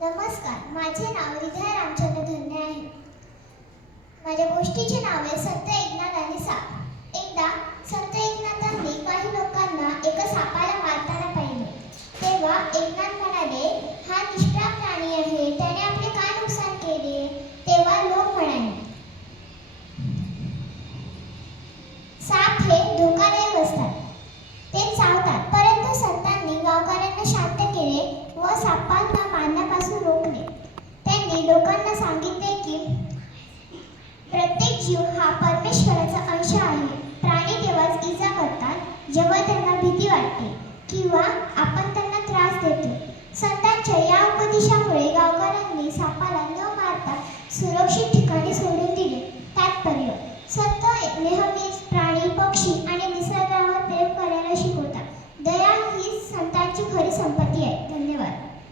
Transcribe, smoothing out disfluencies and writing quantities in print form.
नमस्कार, माझे नाव हृदय रामचंद्र धन्य आहे. माझ्या गोष्टीचे नाव आहे संत एकनाथ आणि साप. एकदा संत एकनाथांनी काही लोकांना एका सापाला मारताना पाहिले. तेव्हा एकनाथ म्हणाले, हा निष्पाप प्राणी आहे, त्याने आपले काय नुकसान केले? तेव्हा लोक म्हणाले, साप हे धोकादायक असतात, ते चावतात. परंतु संतांनी गावकऱ्यांना शांत केले व सापांना मारण्यापासून रोखले. त्यांनी लोकांना सांगितले की प्रत्येक जीव हा परमेश्वराचा अंश आहे. प्राणी तेव्हाच इजा करतात जेव्हा त्यांना भीती वाटते किंवा आपण त्यांना त्रास देतो. संतांच्या या उपदेशामुळे गावकऱ्यांनी सापाला न मारता सुरक्षित ठिकाणी सोडून दिले. तात्पर्य: संत नेहमीच प्राणी, पक्षी आणि निसर्गावर प्रेम करायला शिकवतात. दया ही संतांची खरी संपत्ती